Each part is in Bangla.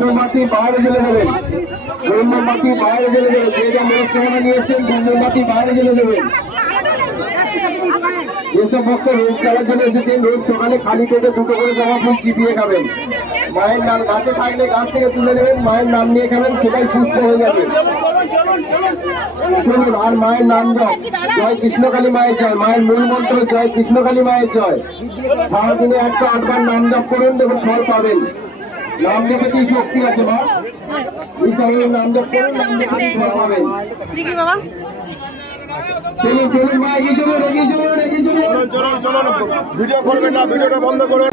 মোমবাতি বাইরে জেলে দেবেন, মোমবাতি বাইরে জেলে দেবেন, যে যা মোমবাতি নিয়েছেন মোমবাতি বাইরে জেলে দেবেন। যেসব ভক্ত রোজ চালার জন্য এসেছেন রোজ সকালে খালি পেটে দুটো করে জমা ফুল চিপিয়ে খাবেন। মায়ের নাম গাছে থাকলে গাছ থেকে তুলে নেবেন, মায়ের নাম নিয়ে খাবেন, সেটাই সুস্থ হয়ে যাবে। শুনুন, আর মায়ের নাম জয়, জয় কৃষ্ণকালী মায়ের জয়, মায়ের মূল মন্ত্র জয় কৃষ্ণকালী মায়ের জয়। সারাদিনে 108 বার নাম জপ করুন, দেখুন ফল পাবেন। নাম জপে কি শক্তি আছে মা, নাম জপ করুন, নাম জপে ফল পাবেন। চলুন চলুন মা, এগিয়ে চলুন, এগিয়ে চলুন, এগিয়ে চলুন, চলুন চলুন। ভিডিও করবেন না, ভিডিওটা বন্ধ করুন।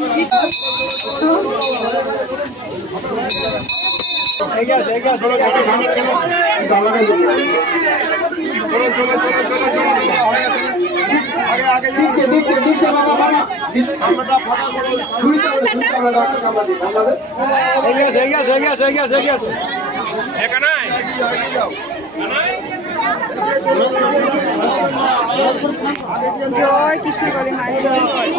জয় কৃষ্ণকালী মায়ের জয়, জয়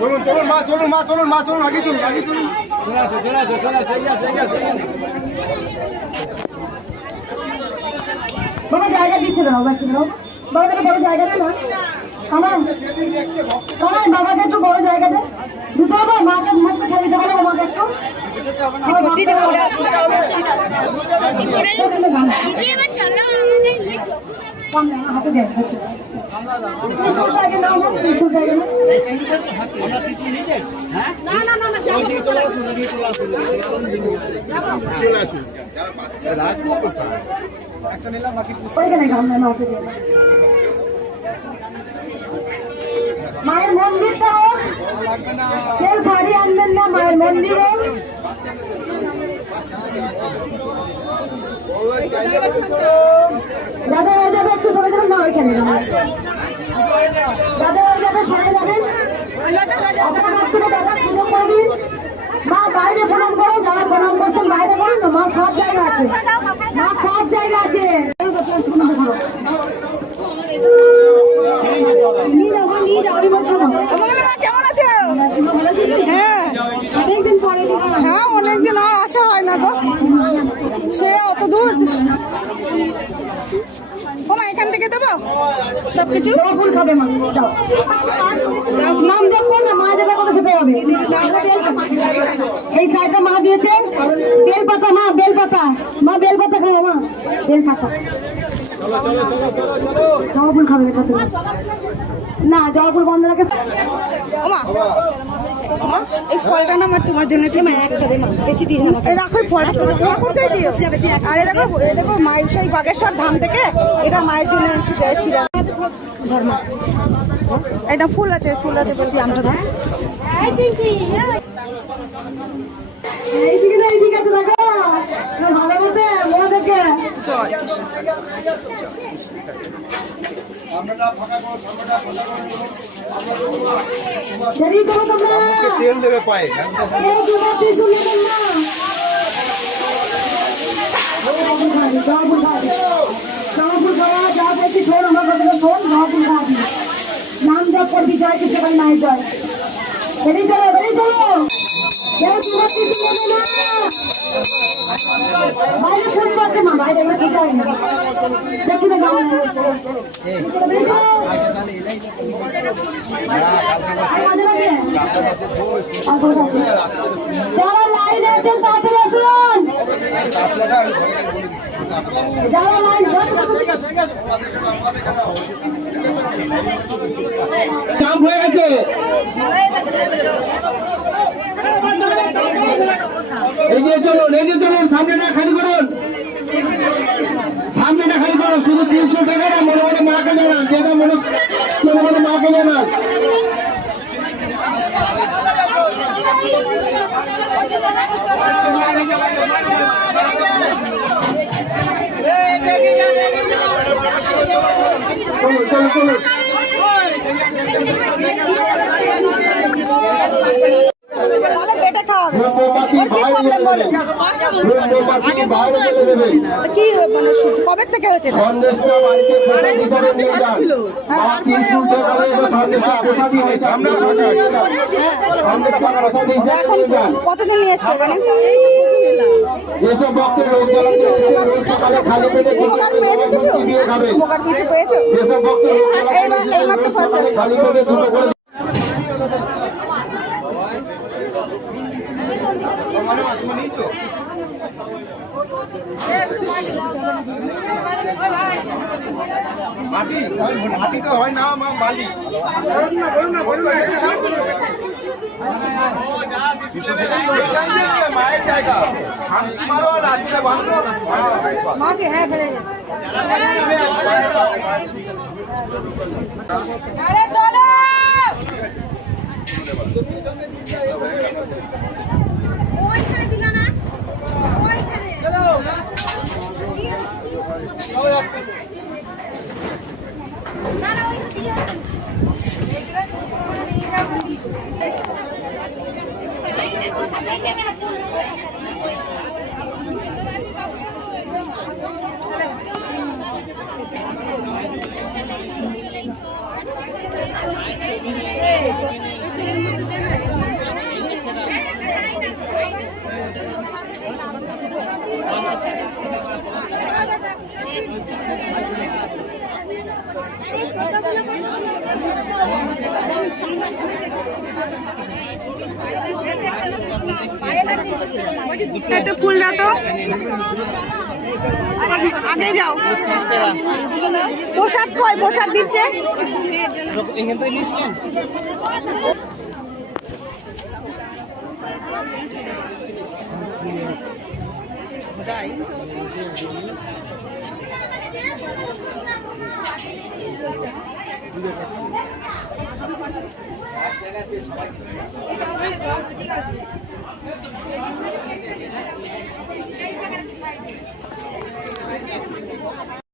চলুন চলুন মা, চলুন মা, চলুন মা, চলুন আগে চলুন, আগে চলুন। বাবা জায়গা দিচ্ছে না, বাবা কি বাবা বড় জায়গা দেয় না আমার বাবাকে একটু বড় জায়গা দেয় দুটো হবে। মাকে মুখে ছেড়ে দিতে পারো আমাকে একটু হাতে দেয় মায়ের মন্দিরটা কেউ শাড়ি আনবেন না, মায়ের মন্দিরে দাদা হয়ে যাবে, একটু সরে যাবেন না ওইখানে, দাদা হয়ে যাবে, সরে যাবেন। দাদা সুযোগ করে দিন, মা বাইরে প্রণাম করো, যারা প্রণাম করছেন বাইরে করুন না, মা সব জায়গা আছে, মা সব জায়গা আছে। কেমন আছে? হ্যাঁ অনেকদিন পরে, হ্যাঁ অনেকদিন আর আসা হয় না গো, সে অত দূর। ওমা এখান থেকে দেবো সবকিছু, নাম দেখো না, মা যেটা করে সেটা হবে। এই চারটা মা দিয়েছেন বেলপাতা, মা বেলপাতা, মা বেলপাতা খাও, মা বেলপাতা। জবা ফুল খাবে না, জবা ফুল বন্ধ রাখে। এই ফলটা না আমার তোমার জন্য একটা দে, বেশি দিস না, রাখো ফলটা তোমার। আরে দেখো, দেখো মায়ের সেই বাগেশ্বর ধাম থেকে এটা মায়ের জন্য জয় শ্রীরাম ধর্ম। এটা ফুল আছে, ফুল আছে বলছি আমরা ধাম। তেল দেবে পায়ে, নাম জপ করবি জয় কৃষ্ণকালী মায়ের জয়। বেরিয়ে চলো, বেরিয়ে চলো, কেউ সুরক্ষি তুলে না, বাইরে ফোন করছে মা, বাইরে আমরা ঠিক হয় না, দেখি না যারা লাইনে আছেন তাড়াতাড়ি আসুন, যারা লাইন চাপ হয়ে গেছে। এগিয়ে চলুন, এগিয়ে চলুন, সামনেটা খালি করুন, সামনেটা খালি করুন। শুধু 300 টাকা না, মনে মনে মাকে জানান, যেটা মনে মনে মাকে জানান। চলুন চলুন চলুন। বলো মোমবাতি বাইরে ফেলে দেবেন। কি মানে কবে থেকে হয়েছে এটা? সন্দেশটা বাড়িতে প্রসাদ হিসাবে নিয়ে যান। আর তিনটু সকালে এবার সন্দেশটা প্রসাদই হয়। সন্দেশটা প্রসাদ হিসাবে এখন নিয়ে যান। কতদিন নিয়ে এসছো এখানে? যেসব ভক্তের রোগ জ্বালা চলছে, রোজ সকালে খালি পেটে উপকার পেয়েছো কিছু? দিয়ে খাবেন। উপকার কিছু পেয়েছো? যেসব ভক্তের রোগ জ্বালা এইমাত্র ফার্স্ট চলছে, খালি পেটে দুটো করে মাটি তো হয় না মা বালি মায়ের জায়গা মারো আর রাত্রে বাঁধো মাকে হ্যাঁ ফেলে আরে চলো ওইখানে ছিল না ওইখানে চলো না না ওই দিয়ে একটা ফুল দাও তো, আগে যাও। প্রসাদ কয়? প্রসাদ দিচ্ছে।